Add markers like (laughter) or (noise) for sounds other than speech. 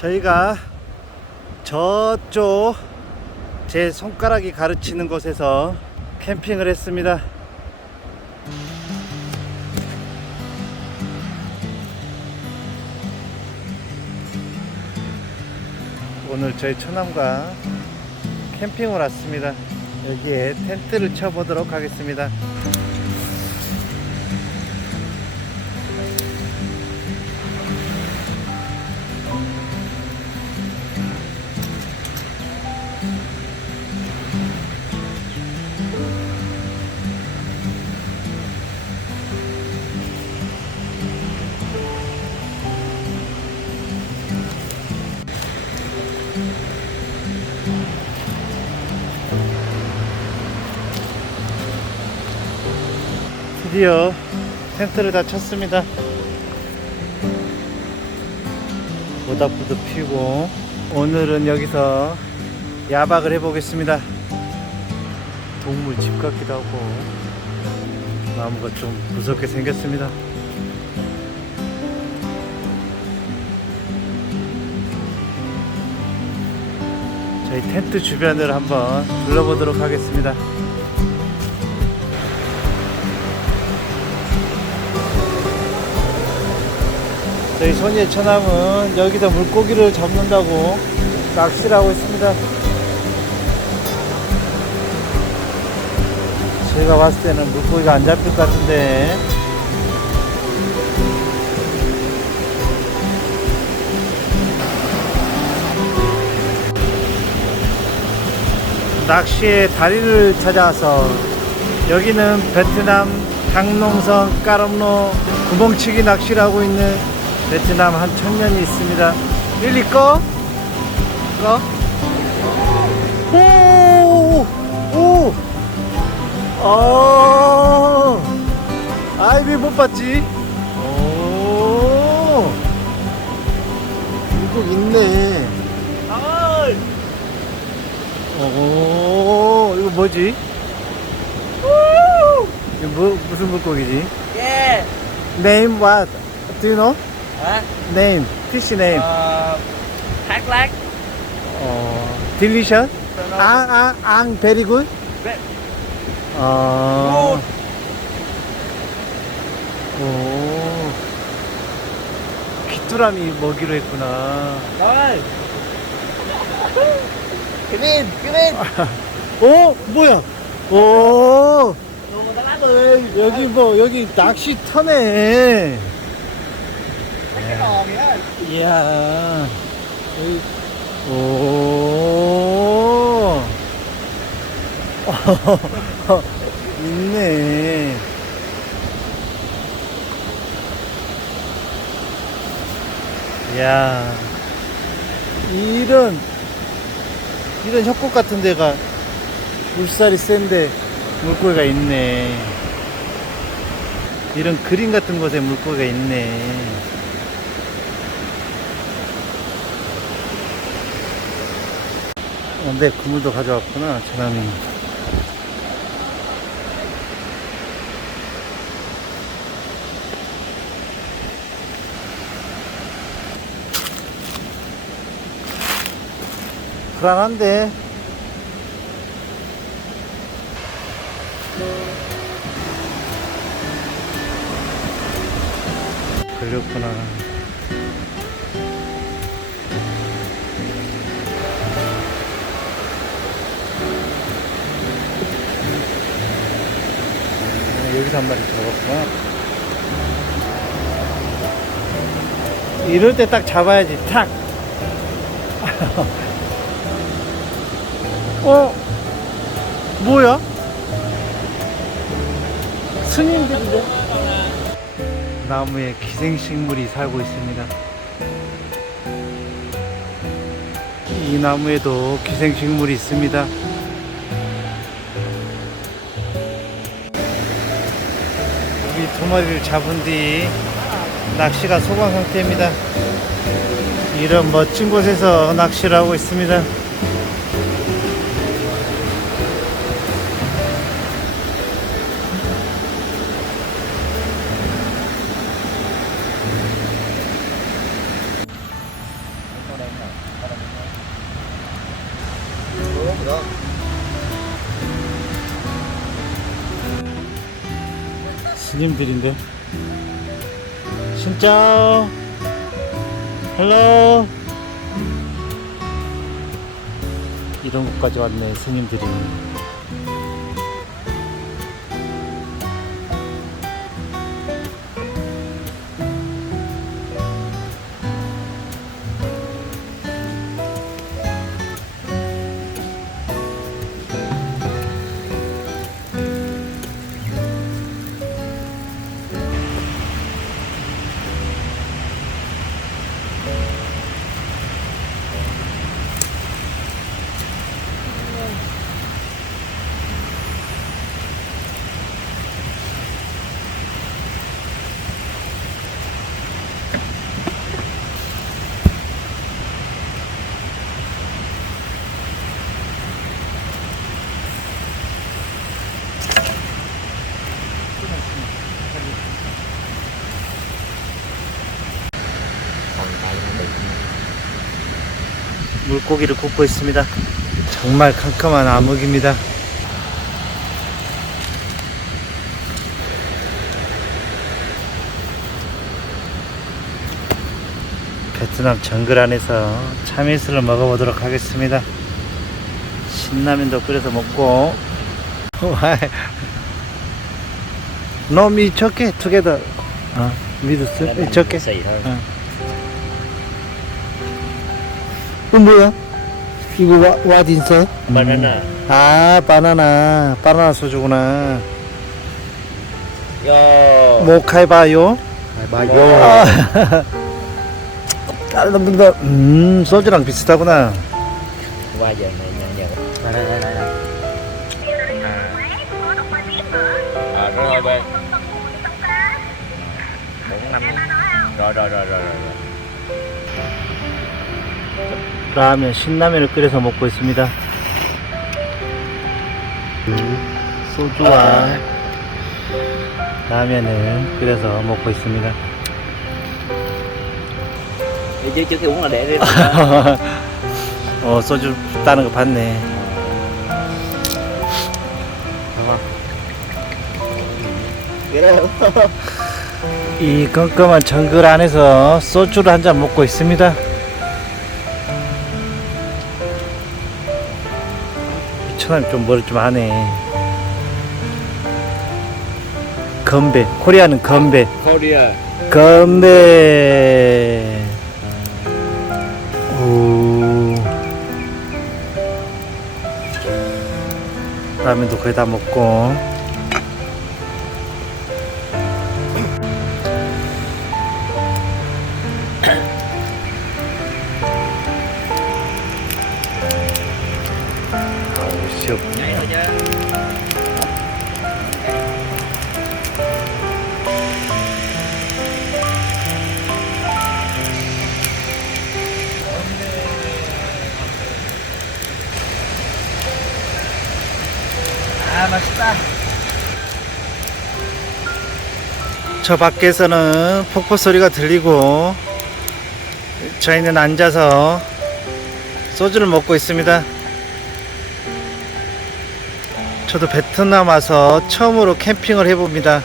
저희가 저쪽 제 손가락이 가르치는 곳에서 캠핑을 했습니다. 오늘 저희 처남과 캠핑을 왔습니다. 여기에 텐트를 쳐보도록 하겠습니다. 드디어 텐트를 다 쳤습니다. 모닥불도 피우고 오늘은 여기서 야박을 해보겠습니다. 동물 집 같기도 하고 나무가 좀 무섭게 생겼습니다. 저희 텐트 주변을 한번 둘러보도록 하겠습니다. 저희 소니의 처남은 여기서 물고기를 잡는다고 낚시를 하고 있습니다. 저희가 봤을 때는 물고기가 안 잡힐 것 같은데 낚시의 다리를 찾아서 여기는 베트남 강농성 까름로 구멍치기 낚시를 하고 있는 베트남 한 청년이 있습니다. 일리 꺼? 꺼? 오! 오! 어! 아이, 왜못 봤지? 오! 이거 있네. 아이! 오, 이거 뭐지? 이거 뭐, 무슨 물고기지? Yeah. Name what? Do you know? Hả? Name. Fish name. Ờ, thác lát. 어, delicious? 앙, 앙, 앙, very good? Ve- 어. 오. 귀뚜라미 먹이로 했구나. Rồi. Kevin, Kevin. 오, 뭐야? 오, lát ơi. 여기 뭐, 여기 낚시 터네. 이야. 오. (laughs) 있네. 이야. 이런, 이런 협곡 같은 데가 물살이 센데 물고기가 있네. 이런 그림 같은 곳에 물고기가 있네. 어, 네, 그물도 가져왔구나, 저남이. 불안한데. 걸렸구나. 여기서 한 마리 잡았구나. 이럴 때 딱 잡아야지, 탁! (laughs) 어? 뭐야? 스님들인데? 나무에 기생식물이 살고 있습니다. 이 나무에도 기생식물이 있습니다. 우리 두 마리를 잡은 뒤 낚시가 소강 상태입니다. 이런 멋진 곳에서 낚시를 하고 있습니다. 님들인데. 진짜. 헬로. 이런 곳까지 왔네, 스님들이. 물고기를 굽고 있습니다. 정말 캄캄한 암흑입니다. 베트남 정글 안에서 참이슬을 먹어보도록 하겠습니다. 신라면도 끓여서 먹고. No, me choke together. 어, 미드스, it's okay. 이거 뭐야? 이거 와, what inside? Banana. 아, 바나나. 바나나 소주구나. Yo. 모카이바요? Bayo. 아, 깔람든다. 음, 소주랑 비슷하구나. Đây đây đây. đây. À, rồi rồi. Rồi rồi rồi 라면, 신라면을 끓여서 먹고 있습니다. 소주와 라면을 끓여서 먹고 있습니다. Uống là để đi. 어, 소주 따는 거 봤네. 이 껌껌한 정글 안에서 소주를 한 잔 먹고 있습니다. 천암이 좀 머리 좀 하네. 건배. 코리아는 건배. Korea. 건배. 오. 라면도 거의 다 먹고. 저 밖에서는 폭포 소리가 들리고 저희는 앉아서 소주를 먹고 있습니다. 저도 베트남 와서 처음으로 캠핑을 해봅니다.